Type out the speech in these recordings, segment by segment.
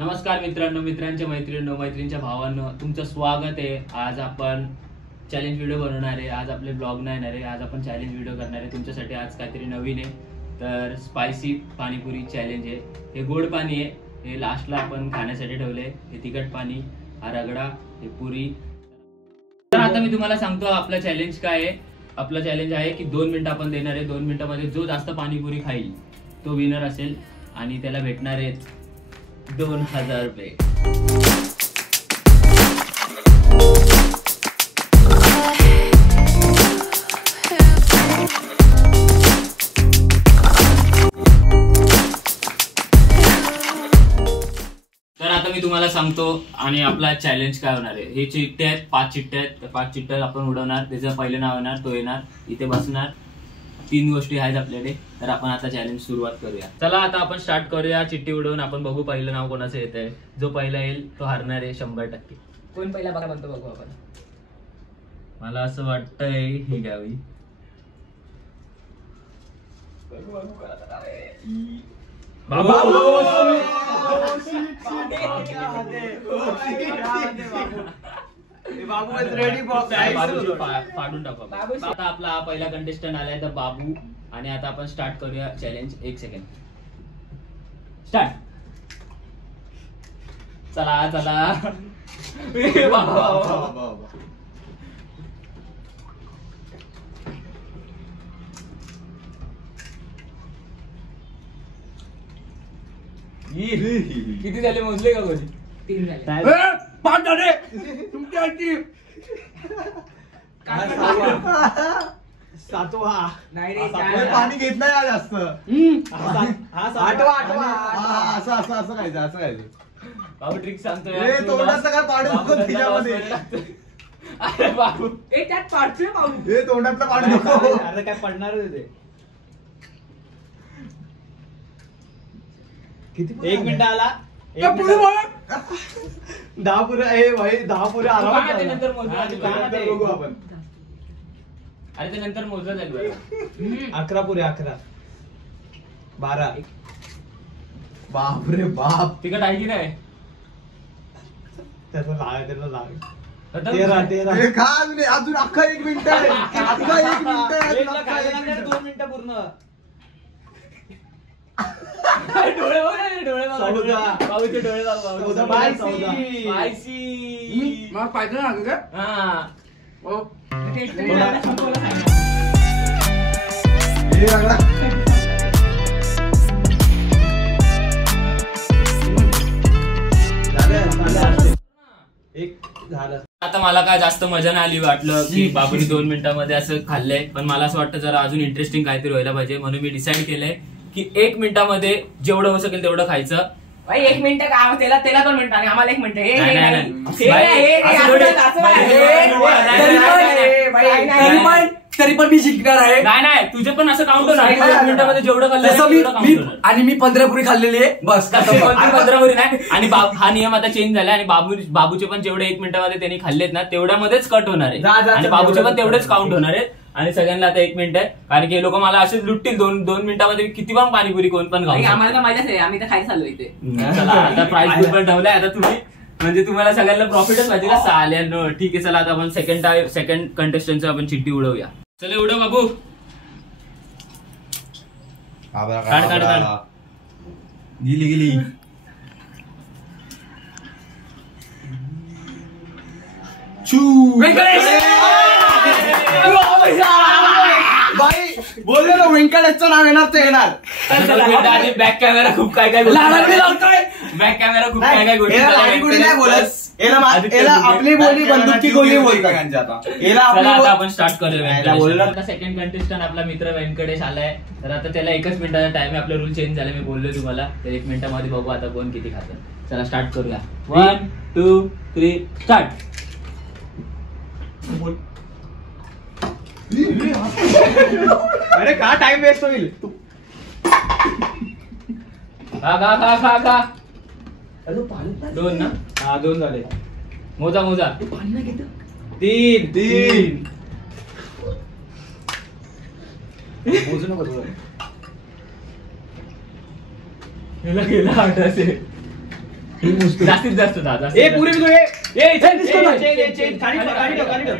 नमस्कार मित्रांनो, मित्रांच्या मैत्रिणींच्या भावांनो, तुमचं स्वागत आहे। आज आपण चॅलेंज व्हिडिओ बनवणार आहे। आज आपले ब्लॉग नाही येणार आहे, आज आपण चॅलेंज व्हिडिओ करणार आहे तुमच्यासाठी। आज काहीतरी नवीन आहे, तर स्पायसी पाणीपुरी चॅलेंज आहे। हे गोड पाणी आहे, हे लास्टला आपण खाण्यासाठी ठेवले। हे तिखट पाणी, हा रगडा, हे पुरी। तर आता मी तुम्हाला सांगतो आपला चॅलेंज काय आहे। आपला चॅलेंज आहे की 2 मिनिटं आपण देणार आहे। 2 मिनिटांमध्ये जो जास्त पाणीपुरी खाईल तो विनर असेल आणि त्याला भेटणार आहेत 2000 रुपये। तर आता मी तुम्हाला सांगतो आणि आपला चॅलेंज काय होणार आहे। हे चिठ्ठे आहेत, 5 चिठ्ठे आहेत। 5 चिठ्ठ्या आपण उडवणार, त्याचं पहिले नाव येणार, तो येणार, इथे बसणार। 3 गोष्टी आहेत आपल्याकडे, तर आपण आता चॅलेंज सुरुवात करूया। चला आता आपण स्टार्ट करूया। चिठ्ठी उडवून आपण बघू पहिलं नाव कोणाचं येत आहे। जो पहिला येईल तो हारणार आहे 100%। कोण पहिला बघा म्हणतो बघू आपण। मला असं वाटतंय ही घ्यावी। फाडून टाकू। आता आपला पहिला कंटेस्टंट आलाय तर बाबू, आणि आता आपण स्टार्ट करूया चॅलेंज। 1 second, start. चला चला किती झाले मोजले का कोणी? 3 झाले। 5 झाले तुमच्या आधी। सातवा नाही रे, पाणी घेत नाही आज जास्त। आठवा असं असं असं खायचं, असं खायचं। बाबू ट्रिक सांगतोय। तोंडाचं काय पाणी नको तिच्यामध्ये। अरे बाबू, ए त्यात पाडतोय बाबू। हे तोंडातलं पाणी नको। अरे काय पडणारच ते। किती 1 मिनिट आला। 10 पुरे हे भाई 10 पुरे आरामात ते झाला। नंतर मोजलं जाईल बरं. नंतर बघू आपण। अरे ते नंतर मोजलं जाईल बरं। 11 पुरे 11 12 बापरे बाप। तिकट आहे की नाही? त्याचा लाग त्याला लाग खतम? 13 हे खा अजून अख्खा 1 मिनिट आहे। अख्खा 1 मिनिट आहे, अजून अख्खा 1 मिनिट। 2 मिनिटं पूर्ण। डोळे बघ रे, डोळे बघ, डोळे. चौदा. बाबूचे डोळे बघ, बाबूचे. 14, स्पायसी. 14. स्पायसी. मग पाहिजे ना का? हा. हे रगडा। एक झालं। आता मला काय जास्त मजा नाही आली, वाटलं की बाबूने 2 मिनिटांमध्ये असं खाल्लंय, पण मला असं वाटतं जरा अजून इंटरेस्टिंग काहीतरी व्हायला पाहिजे, म्हणून मी डिसाईड केलंय की 1 मिनिटामध्ये जेवढं होऊ शकेल तेवढं खायचं। भाई 1 मिनिट का त्याला 2 मिनिट आणि आम्हाला 1 मिनिट। नाही, नाही, नाही. तरी पण मी जिंकणार आहे। नाही नाही, तुझे पण असं काउंट होणार। 1 मिनिटामध्ये जेवढं तसं खाल्लं आणि मी 15 पुरी खाल्लेली आहे बस। 15 नाही, आणि हा नियम आता चेंज झाला, आणि बाबूचे पण जेवढे 1 मिनिटामध्ये त्यांनी खाल्लेत ना तेवढ्यामध्येच कट होणार आहे, आणि बाबूचे पण तेवढेच काउंट होणार आहेत। आणि सगळ्यांना आता 1 मिनिट आहे, कारण की हे लोक मला असेच लुटतील। 2 मिनिटामध्ये किती पण पाणीपुरी कोण पण खाऊ शकतं. आम्हाला तर मजाच आहे, आम्ही तर खायला चाललो इथे। चला आता प्राइस पण ठेवलाय आता तुम्ही, म्हणजे तुम्हाला सगळ्यांना प्रॉफिटच पाहिजे का? साल्यानो ठीक आहे, चला आता आपण सेकंड कंटेस्टंटचं आपण चिठ्ठी उडवूया। चला उडव बाबू। काढ. गेली भाई बोलले ना व्यंकटेशचं नाव येणार ते येणार। बॅक कॅमेरा खूप काय काय बॅक कॅमेरा खूप काय काय गोष्टी नाही बोलत। आपली बोली बंदुकी गोली बोलतात। आता आपण स्टार्ट करूया। सेकंड कंटेस्टंट आपला मित्र व्यंकटेश आलाय, तर आता त्याला 1 मिनिटाचा टाइम आहे। आपला रूल चेंज झाला, मी बोललोय तुम्हाला, तर 1 मिनिटामध्ये बघू आता कोण किती खातं। चला स्टार्ट करूया। 1 2 3 स्टार्ट। अरे का टाइम वेस्ट होईल। खा 2 ना? हा 2 झाले। मोजा 3 मोजू नको तुला. गेला 1800. जास्तीत जास्त दहा. ए पुरी तू ए चल चल, गाडी ठेव.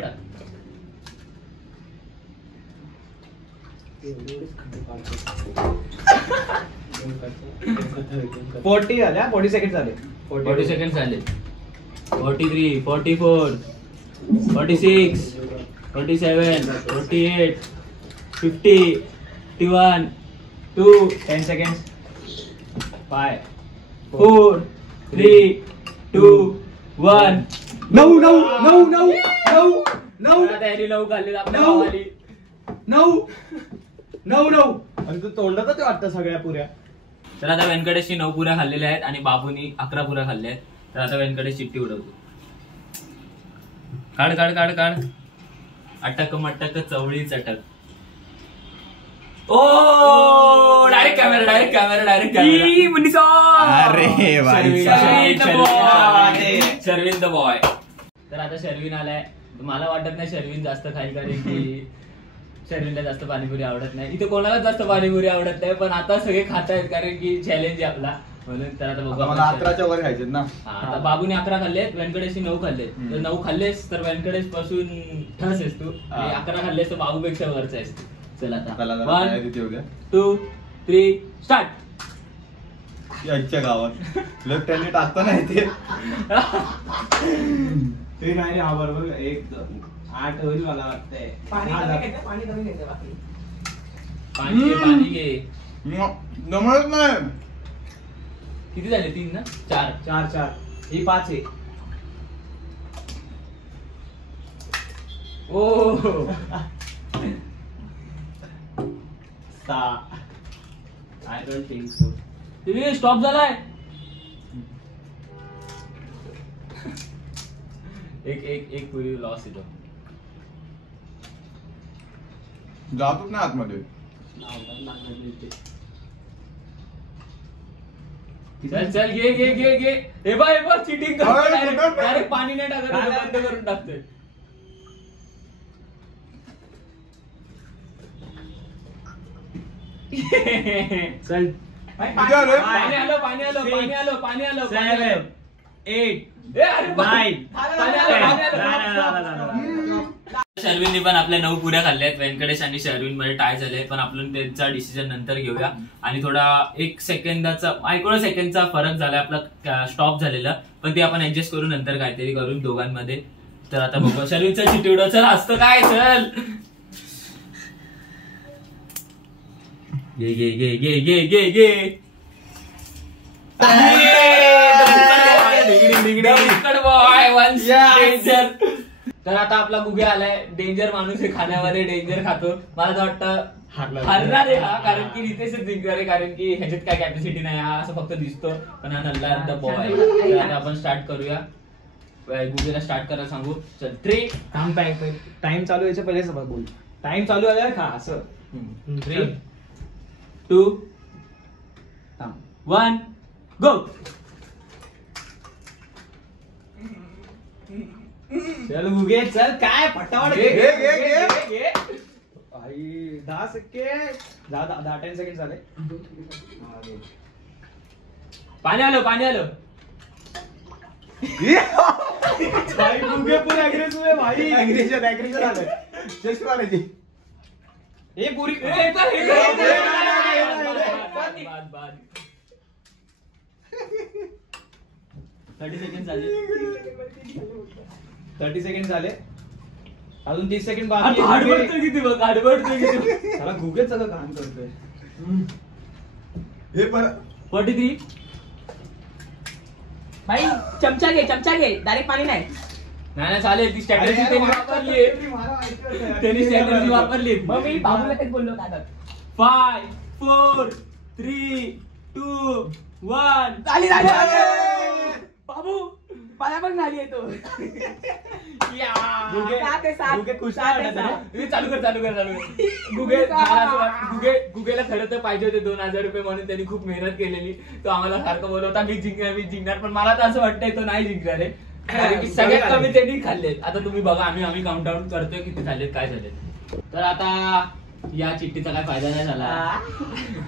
फोर्टी झाल्या 40 सेकंड झाले 40 सेकंड झाले. 43, 44, 46, 47, 48, 50, 51, 2, 10 सेकंड 5 4, 3, 2, 1. 9 तयारी लव घालली आपल्या नऊ. भावाली. 9 आणि तू तोंडातच वाटतं सगळ्या पुऱ्या. तर आता व्यंकटेशची 9 पुऱ्या खाल्लेल्या आहेत आणि बाबूनी 11 पुऱ्या खाल्ल्या आहेत. तर आता व्यंकटेश चिठ्ठी उडवतो. काढ काढ काढ काढ. अटक मटक चवळी चटक. ओ डायरेक्ट कॅमेरा अरे भाई शर्विन द बॉय. तर आता शर्विन आलाय. मला वाटत नाही शर्विन जास्त खाईल कारण की शर्विनला जास्त पाणीपुरी आवडत नाही. इथे कोणालाच जास्त पाणीपुरी आवडत नाही पण आता सगळे खात आहेत कारण की चॅलेंज आहे आपला म्हणून. तर आता बघू मला 11च्या वर खायचे ना. आता बाबूने 11 खाल्लेत व्यंकटेशची 9 खाल्लेत. तर 9 खाल्लेस तर व्यंकटेश पासून ठस आहेस तू आणि 11 खाल्लेस तर बाबूपेक्षा वरचा आहेस तू. चल आता 1, 2, 3 स्टार्ट. यांच्या गावात लेफ्ट हँड टाकता नाही ते. ते नाही रे हा बरोबर 1 2 8 होईल मला वाटतंय. पाणी कमी घ्यायचं बाकी. पाणी घे. जमत नाही. किती झाले 3 ना 4. 4 ही 5 आहे. ओ 6 आय डोंट थिंक सो. तुम्ही स्टॉप झालाय. एक पुरी लॉस येतो. जातच नाही आतमध्ये. चल घे. हे बा चिटिंग डायरेक्ट पाणी नाही टाकत बंद करून टाकतोय. चल पाणी आलं 7 8 शर्विनने पण आपल्या 9 पुऱ्या खाल्ल्या आहेत. व्यंकटेश आणि शर्विन मध्ये टाय झाले पण आपण त्यांचा डिसिजन नंतर घेऊया. आणि थोडा 1 सेकंदाचा मायक्रो सेकंडचा फरक झाला आपला स्टॉप झालेला पण ते आपण ऍडजस्ट करू नंतर काहीतरी करून दोघांमध्ये. तर आता बघू शर्विनचा चिठी उडव. चल असतं काय चल घे तर आता आपला गुगे आलाय. डेंजर माणूस आहे खाण्यामध्ये डेंजर खातो. मला तर वाटतं हरणार आहे हा कारण की रितेश जिंकणार आहे कारण की ह्याच्यात काय कॅपॅसिटी नाही. हा असं फक्त दिसतो पण हा नल्ला द बॉय आहे. तर आता आपण स्टार्ट करूया. गुगेला स्टार्ट करायला सांगू. चल 3 टाइम चालू याच्या पहिले सगळं बोल. टाइम चालू आला खा असं 3 2 1 गो. चल गुगे चल काय फटाफट घे. भाई 10 सेकंड 10 सेकंड झाले. पाणी आलं भाई गुगे पुरे अग्रेसिव्ह आहे भाई. ऍग्रेशन आलं. जस्ट मारायची. हे पुरी 30 सेकंड झाले. अजून 30 सेकंड बाकी. किती बघ त्याला गुगे सगळं काम करतोय. हे पर 43 भाई चमचा घे डायरेक्ट पाणी नाही. नाही चालेल. ती स्ट्रॅटेजी त्यांनी वापरली. मग मी बाबूला तेच बोललो काय 5 4 3 2 1 झाली बाबू मला पण झाली येतो. गुगे खुश चालू कर. गुगेला खरं तर पाहिजे होते 2000 रुपये म्हणून त्यांनी खूप मेहनत केलेली. तो आम्हाला सारखं बोलवता मी जिंकणार पण मला तर असं वाटतंय तो नाही जिंकणार आहे कारण की सगळ्यात कमी त्यांनी खाल्लेत. आता तुम्ही बघा आम्ही काउंट डाऊन करतोय किती झालेत काय झालेत. तर आता या चिठ्ठीचा काय फायदा नाही झाला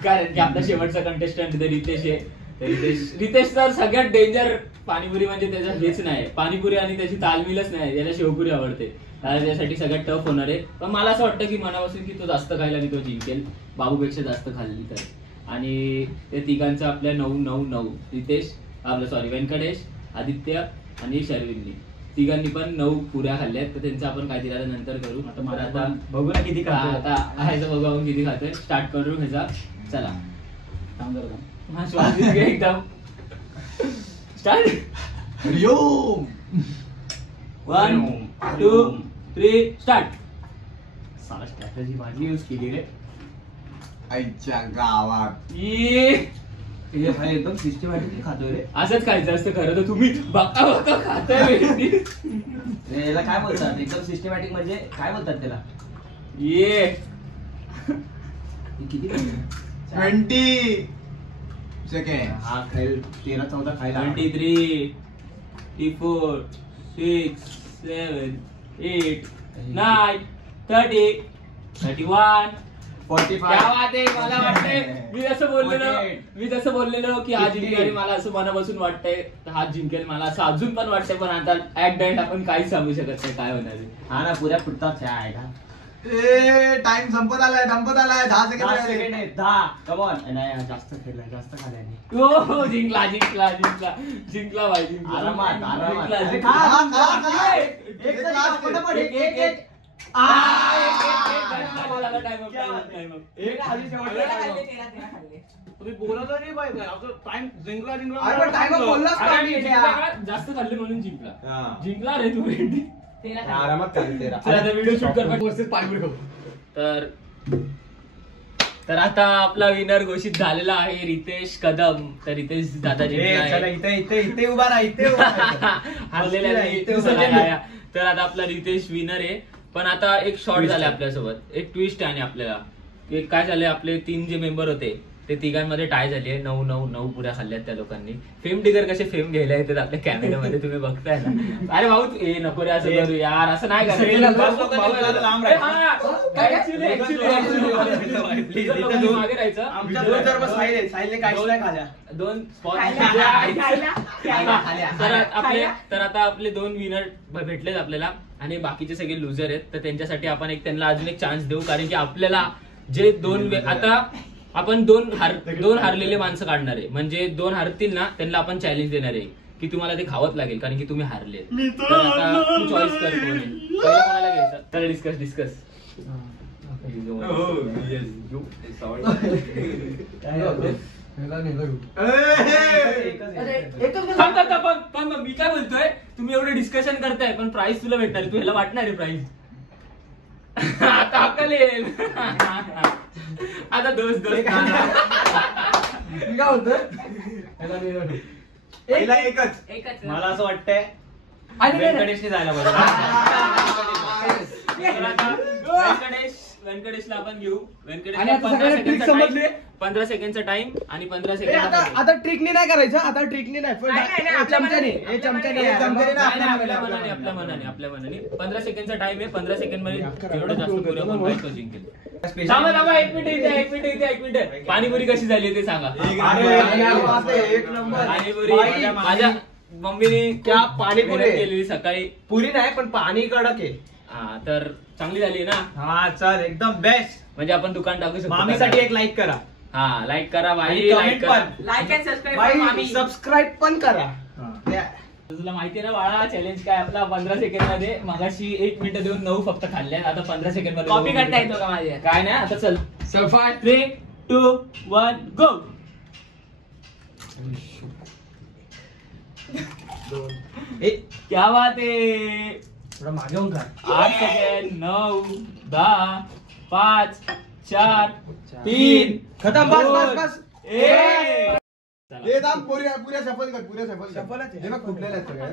कारण की आपला शेवटचा कंटेस्टंट रितेश आहे. रितेश तर सगळ्यात डेंजर पाणीपुरी म्हणजे त्याचा हेच नाही, पाणीपुरी आणि त्याची तालमीलच नाही, त्याला शेवपुरी आवडते. त्यासाठी सगळ्यात टफ होणार आहे. पण मला असं वाटतं की मनापासून की तो जास्त खायला आणि तो जिंकेल, बाबूपेक्षा जास्त खाल्ली तर. आणि ते तिघांचं आपल्या 9-9-9 रितेश व्यंकटेश, आदित्य आणि शर्विननी तिघांनी पण 9 पुऱ्या खाल्ल्यात. तर त्यांचं आपण काहीतरी आता नंतर करू. आता बघू ना किती खातो. आता ह्याचं बघू आपण किती खातोय. स्टार्ट करू ह्याचा. चला हा श्वास घे एकदम. स्टार्ट. हरिओम. 1 2 3 स्टार्ट. साला स्ट्रॅटेजी भाजी यूज केली रे. आईच्या गावात एकदम सिस्टमॅटिकली खातोय रे. असंच खायचं असतं खरं तर. तुम्ही बघता बघता खाताय. याला काय बोलतात एकदम सिस्टमॅटिक म्हणजे काय बोलतात त्याला? ये किती 20 सेकंड. हा खाईल 13-14 खायला. 23 24 6 7 8 9 30 31 45. क्या बात आहे. मला वाटतंय मी जसं बोललेलो की हा जिंकेल आणि मला असं मनापासून वाटतंय हा जिंकेल. मला असं अजून पण वाटतंय. पण आता ऍट द एंड आपण काहीच सांगू शकत नाही काय होणार आहे. हा ना पुऱ्या फुटतात आहे का? टाइम संपत आलाय 10 सेकंड 10 राहिले. सेकंड आहे. 10 कम ऑन. नाही जास्त खेळलाय, जास्त खाल्लाय. हो जिंकला जिंकला जिंकला जिंकला भाई जिंकला. आरामात, आरामात. जिंकला, अरे जिंकला. खा. एक एक एक जास्त खाल्ले म्हणून जिंकला रे तू. आरामात व्हिडिओ शूट कर. तर आता आपला विनर घोषित झालेला आहे रितेश कदम. तर रितेश दादा जिंकला इथे उभा राहा. इथे उभा राहा. हरलेला. तर आता आपला रितेश विनर आहे. पण आता एक शॉर्ट झाले आपल्यासोबत, एक ट्विस्ट आहे आपल्याला. काय झालंय, आपले 3 जे मेंबर होते ते तिघांमध्ये टाय झाली आहे. 9-9-9 पुऱ्या खाल्ल्यात त्या लोकांनी. फेम डिगर कसे फेम घ्यायला येतात आपल्या कॅमेऱ्यामध्ये तुम्ही बघताय ना. अरे भाऊ नको रे असं करू यार, असं नाही करायचं. मागे राहायचं. 2 स्पॉट. तर आता आपले 2 विनर भेटलेत आपल्याला आणि बाकीचे सगळे लुजर आहेत. तर त्यांच्यासाठी आपण त्यांना अजून एक चान्स देऊ. कारण की आपल्याला जे 2 आता आपण 2 हारलेले माणसं काढणार आहे. म्हणजे 2 हारतील ना त्यांना आपण चॅलेंज देणार आहे की तुम्हाला ते खावत लागेल कारण की तुम्ही हारले. तर आता तू चॉईस कर कोण आहे. पहिला कोणाला घ्यायचं. तर डिस्कस पण मी काय बोलतोय, तुम्ही एवढं डिस्कशन करताय पण प्राइस तुला भेटणार. तू ह्याला वाटणार आहे प्राइस. आता आपल्याला येईल. आता दोस्त काय होतं एकच. मला असं वाटतंय व्यंकटेशने जायला पाहिजे. व्यंकटेशला आपण घेऊ. व्यंकटेश 15 सेकंडचा टाइम आणि 15 सेकंड. आता ट्रिकनी नाही करायचं. आता ट्रिकनी नाही चमच्याने. आपल्या मनाने 15 सेकंडचा टाइम आहे. 15 सेकंड मध्ये जेवढं जास्त पुऱ्या बनवायचं तो जिंकेल. थांबा 1 मिनिट. पाणीपुरी कशी झाली ते सांगा. एक नंबर. पाणीपुरी माझ्या मम्मीने क्या पाणीपुरी केलेली सकाळी. पुरी नाही पण पाणी कडक आहे. हा तर चांगली झाली ना. हा चल एकदम बेस्ट. म्हणजे आपण दुकान टाकू शकतो. मामीसाठी एक लाईक करा. हा लाईक करा भाई. कमेंट पण. Like and subscribe. सबस्क्राईब पण करा. तुला माहितीये ना बाळा चॅलेंज काय आपला. 15 सेकंड मध्ये मगाशी 1 मिनिट देऊन 9 फक्त खाल्ल्या. आता 15 सेकंड मध्ये कॉपी करता येतो का माझ्या. काय नाही. आता चल 3 2 1 गो. क्या बात आहे. थोडा मागे होऊन 8 सेकंड 9 10 5 4 3 खतम. बस. हे दाम पुऱ्या सफल कर. सफलच आहे. हे बघ कुठलेले आहेत सगळे.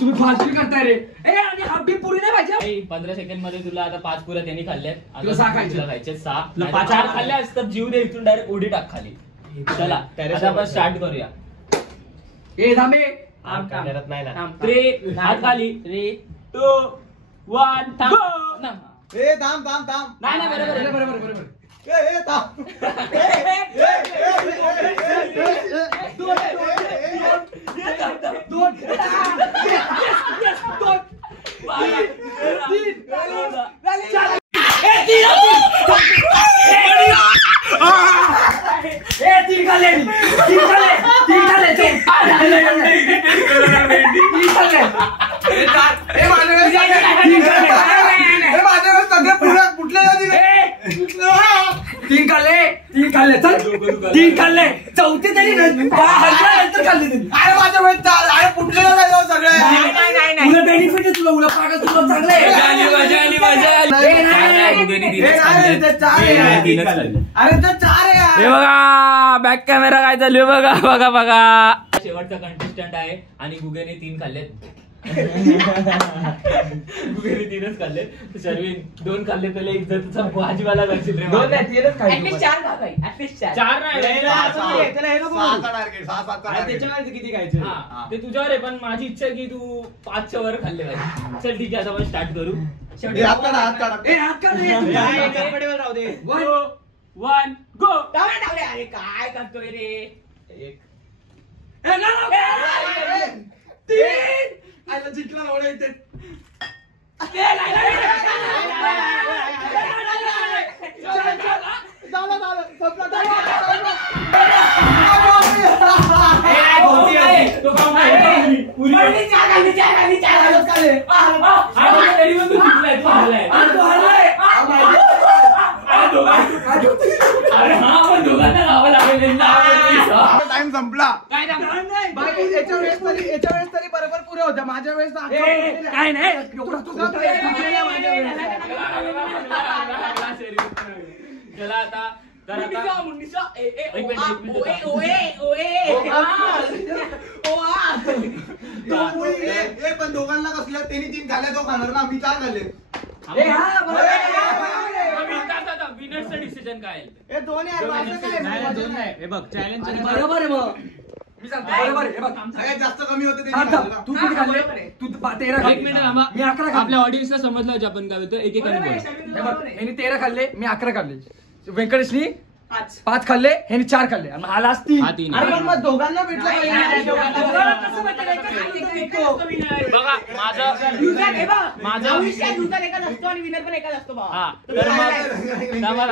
तुम्ही फास्ट करताय रे. आणि हाफी पुरी नाही पाहिजे. 15 सेकंड मध्ये तुला आता 5 पुऱ्या त्यांनी खाल्ल्यात. तुला 6 खायचे. तुला खायचे 6. तुला 4 खाल्ल्यास तर जीव दे. इथून डायरेक्ट उडी टाक खाली. चला आता आपण स्टार्ट करूया. थांबे. करत नाही ना. 3 हात खाली. 3 2 1 थांब. ए थांब. नाही बरोबर. तीन खाल्ले चल 3 खाल्ले चौथे तरी नंतर खाल्ले त्यांनी. अरे माझ्या वेळेस अरे फुटलेलं नाही जाऊ सगळे. तुला बेनिफिट आहे तुला उलट पागा तुला चांगलं आहे. अरे तर 4 आहे. हे बघा बॅक कॅमेरा काय चालू बघा बघा बघा. शेवटचा कंटेस्टंट आहे आणि गुगेने 3 खाल्लेत. गुगेने 3च खाल्ले. शर्विन 2 खाल्ले त्याला इज्जतचा भाजीवाला करशील रे. 4 नाही किती खायचे ते तुझ्यावर आहे पण माझी इच्छा आहे की तू 5च्या वर खाल्ले पाहिजे. चल ठीक आहे आता आपण स्टार्ट करू. हात काढा. राहू दे. 2 1 गो. अरे काय करतोय रे जिंकला एवढ्या इथे. टाइम संपला. याच्या वेळेस तरी बरोबर पुरे होत्या. माझ्या वेळेस काय नाही चला आता तर आता पण दोघांना कसलं त्यांनी 3 खाल्ले तो खाणार ना. मी 4 खाल्ले. विनरचं डिसिजन काय आहे? हे 2 आहे. हे बघ चॅलेंज बरोबर आहे मग मी सांगतो बरोबर आहे. हे बघ सगळ्यात जास्त कमी होते थांब, थांब. तू किती खाल्ले तू 13 खाल्ले. 1 मिनिट थांबा. मी 11 खाल्ले. आपल्या ऑडियन्सला समजलं पाहिजे आपण काय बोलतो. एकेकाने बोल. हे बघ यांनी 13 खाल्ले मी 11 खाल्ले. व्यंकटेशनी 5 खाल्ले ह्यांनी 4 खाल्ले आणि हा लास्ट 3. हा 3 अरे पण मग दोघांना भेटलं बघा माझं विनर पण एकाच असतो हा तर मग थांबा.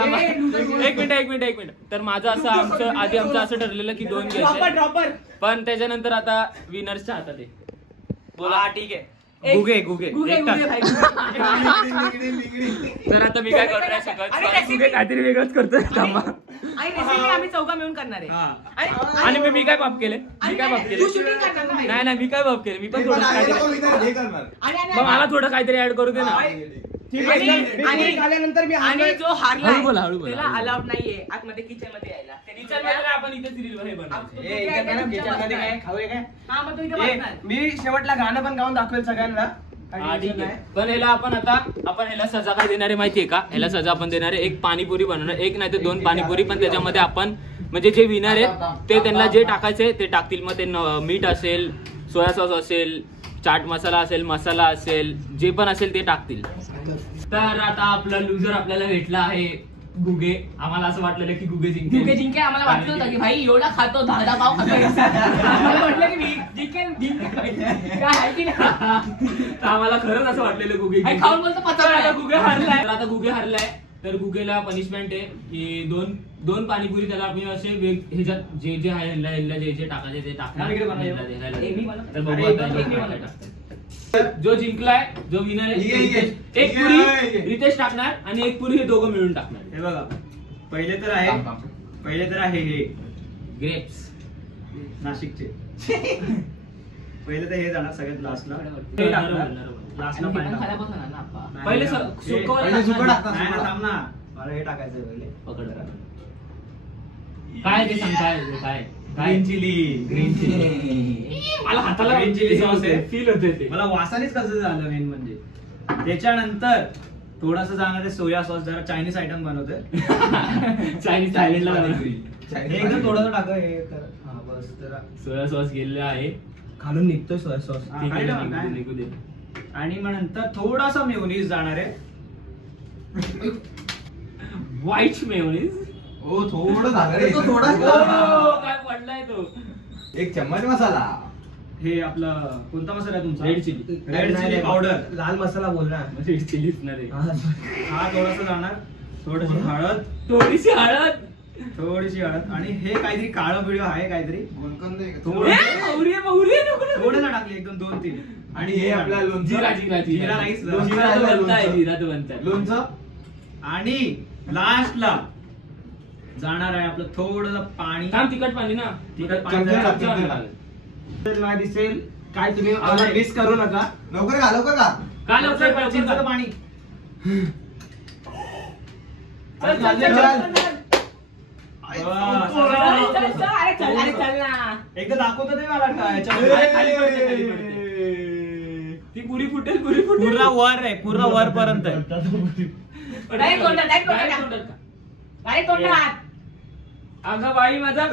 1 मिनिट तर माझं असं आमचं असं ठरलेलं की 2 घ्यायचे ड्रॉपर पण त्याच्यानंतर आता विनर्सच्या हातात आहे. बोला ठीक आहे. गुगे गुगे एक टाक. तर आता मी काय करू नाही शकत. गुगे काहीतरी वेगळंच करतोय. थांबा. आणि रेसिपी आम्ही चौघा मिळून करणार आहे. आणि मी काय पाप केले? तू shooting करणार ना? नाही मी काय पाप केले? मी पण थोडं काहीतरी मग मला थोडं काहीतरी ऍड करू दे ना. आल्यानंतर मी आणि जो हारलाय हळू बोला. त्याला अलाउड नाहीये आतमध्ये किचन मध्ये यायला. किचन मध्ये आपण इथे सिरीज हे बनवायचं. हा मग तू इथे बसणार. मी शेवटला गाणं पण गाऊन दाखवेल सगळ्यांना. हा ठीक आहे. पण ह्याला आपण ह्याला सजा काय देणार आहे माहितीये का? ह्याला सजा आपण देणार आहे 1 पाणीपुरी बनवणार. 1 नाही तर 2 पाणीपुरी. पण त्याच्यामध्ये आपण म्हणजे जे विनर आहेत ते त्यांना जे टाकायचे ते टाकतील. मग ते मीठ असेल, सोया सॉस असेल, चाट मसाला असेल, मसाला असेल, जे पण असेल ते टाकतील. तर आता आपला लुजर आपल्याला भेटला आहे गुगे. आम्हाला असं वाटलेलं की गुगे जिंके आम्हाला वाटलं होतं की भाई एवढा खातो 10 पाव खातो. आम्हाला वाटलं की मी जिंकेल काय आहे की नाही. तर आम्हाला खरंच असं वाटलेलं गुगे आणि खाऊन बोलतो तर आता गुगे हारलाय. तर गुगे गुगेला पनिशमेंट आहे की 2 पाणीपुरी त्याला आपण असे ह्याच्यात जे आहे ह्याला जे टाकायचे ते टाकणार. तर बघू आता काय टाकतात. जो जिंकलाय जो विनर आहे 1 पुरी रितेश टाकणार आणि 1 पुरी हे दोघं मिळून टाकणार. हे बघा पहिले तर आहे हे ग्रेप्स नाशिकचे. पहिले तर हे जाणार सगळ्यात लास्टला. लास्टला पहिले थांब ना मला हे टाकायचं पहिले. पकड काय ते सांग काय ग्रीन चिली मला हाताला ग्रीन चिली सॉस आहे. फील होते ते. मला वासानेच कसं झालं मेन म्हणजे. त्याच्यानंतर थोडासा जाणार आहे सोया सॉस. जरा चायनीज आयटम बनवतोय. चायनीज थायलंडला एकदम थोडंसं टाक हे कर. हा बस जरा सोया सॉस गेलेला आहे. खालून निघतोय सोया सॉस. ठीक आहे, निघू दे. आणि मग नंतर थोडासा मेयोनीज जाणार आहे. White mayonnaise. ओ थोडं झालं रे तो थोडा काय पडलाय तो. एक चम्मच मसाला. हे आपलं कोणता मसाला आहे तुमचा? Red chilli. Red chilli powder. लाल मसाला बोल ना. रेड चिलीच ना रे. हा थोडासा जाणार. थोडीशी हळद. थोडीशी हळद. थोडीशी हळद आणि हे काहीतरी काळं पिळं आहे काहीतरी. गुलकंद आहे का? थोडं मोहरी नको ना. थोडं ना टाकली एकदम 2-3 आणि हे आपला लोणचं. जिरा राईस. जिरा तो बनताय. जिरा तो बनताय. लोणचं आणि लास्टला जाणार आहे आपलं थोडं पाणी. थांब तिखट पाणी ना. तिखट पाणी चमचा जरा- टाकतील त्याला. नाही दिसेल काय तुम्ही मिस करू नका. लवकर घा लवकर घा. का लवकर चिंचेचं पाणी. चल, चल, चल, चल. अरे चल ना. एकदा दाखवतो ते मला काय अरे, खाली पडते, खाली पडते. ती पुरी फुटेल. पूर्ण वर आहे पूर्ण वर पर्यंत आहे. डायरेक्ट तोंडात, डायरेक्ट तोंडात. डायरेक्ट तोंडात. अगं बाई माझा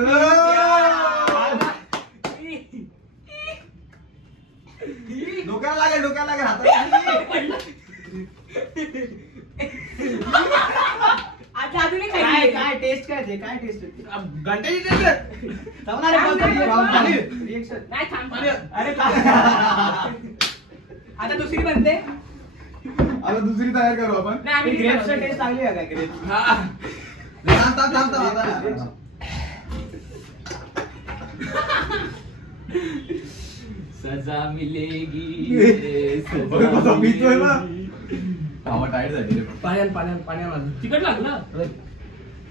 डोक्याला लागेल हातात. आता अजूनही काय खायची. काय टेस्ट काय ते काय टेस्ट घंट्याची टेस्ट. रिएक्शन. नाही थांब. अरे काय आता दुसरी बनते. आता दुसरी तयार करू आपण. नाही आम्ही ग्रेप्सचा बनवते. टेस्ट लागली आहे काय ग्रेप्स? थांब आता. सजा मिलेगी. बघ, कसा पितोय ना. हवा टाईट झाली रे. पाण्यात माझं. तिखट लागलं.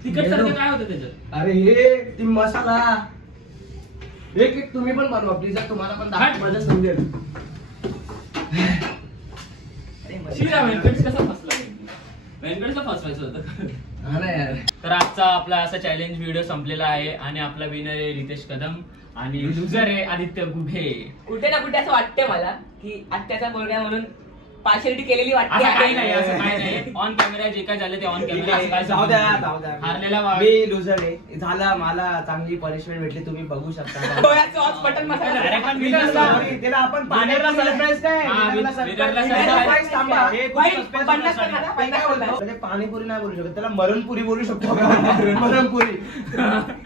तिखट सारखं काय होतं त्याच्यात. अरे हे ती मसाला एक तुम्ही पण बनवा प्लीज. तुम्हाला पण हट. माझं समजेल. शिरा व्यंकट कसा फसला. व्यंकटचा फसवायचं होतं. हा ना यार. तर आजचा आपला असा चॅलेंज व्हिडिओ संपलेला आहे आणि आपला विनर आहे रितेश कदम आणि लुझर आहे आदित्य गुभे. कुठे ना कुठे असं वाटतंय मला की आत्याचा मुलगा म्हणून पार्शलिटी केलेली असं वाटते. काही नाही, असं काही नाही. ऑन कॅमेरा जे काय झालं ते ऑन कॅमेरा. असं काय जाऊ द्या संबंध जाऊ नाही. द्या. हारलेला मी लुझर आहे. झाला मला चांगली पनिशमेंट भेटली. तुम्ही बघू शकता. डोळ्याचं ऑफ बटन मसाला. अरे पण Sorry, त्याला आपण पाण्याला सरप्राईज काय हा, विनरला विनरला surprise. surprise. थांबा. हे खूप बाई, suspense 50 असतं. खाना, मी काय बोलतो? म्हणजे पाणीपुरी नाही बोलू शकत. त्याला मरणपुरी बोलू शकतो. मरणपुरी.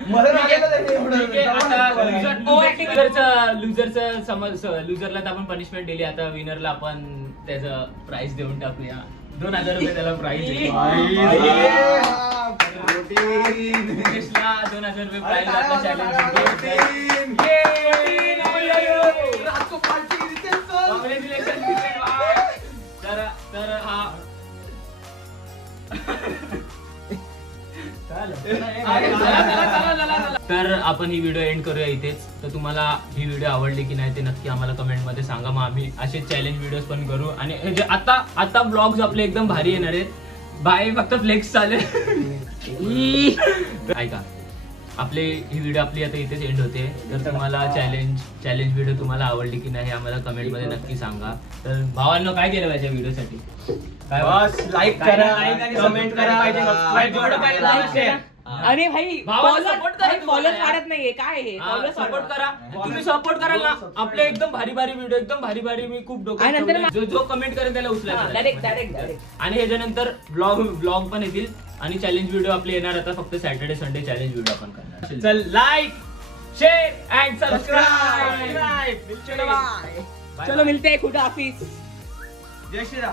मरण आलेलं नाही एवढं. ठीक आहे, आता जाऊन लुझरला तर आपण पनिशमेंट दिली. आता विनरला आपण त्याचं प्राइस देऊन टाकूया. 2000 रुपये त्याला प्राइस आहे. रितेशला 2000 रुपये प्राइस आपल्या चॅलेंज. तर हा तर आपण ही व्हिडिओ एंड करूया इथेच. तर तुम्हाला ही व्हिडिओ आवडली की नाही ते नक्की आम्हाला कमेंट मध्ये सांगा. मग आम्ही असे चॅलेंज व्हिडिओज पण करू. आणि हे जे आता ब्लॉग्स आपले एकदम भारी येणार आहेत. बाय फक्त फ्लेक्स चालेल. ऐका आपले ही व्हिडिओ आपली आता इथेच एंड होते. तर तुम्हाला चॅलेंज व्हिडिओ तुम्हाला आवडली की नाही आम्हाला कमेंट मध्ये नक्की सांगा. तर भावांनो काय केलं पाहिजे व्हिडिओसाठी? काय बस लाईक करा, कमेंट करा, अरे भाई भावाला support करा तुम्हाला फॉलोअर्स यार. वाढत नाहीये. काय हे फॉलोअर्स सपोर्ट करा. तुम्ही सपोर्ट कराल ना आपले एकदम भारी व्हिडिओ एकदम भारी मी खूप आणि नंतर डोक्यात जो कमेंट करेल त्याला उचलायचं. डायरेक्ट आणि ह्याच्यानंतर ब्लॉग पण येतील आणि चॅलेंज व्हिडिओ आपले येणार. आता फक्त सॅटर्डे संडे चॅलेंज व्हिडिओ आपण करणार. चल लाईक शेअर अँड सबस्क्राईब. चलो मिलते हैं खुदा हाफिज. जय श्रीराम.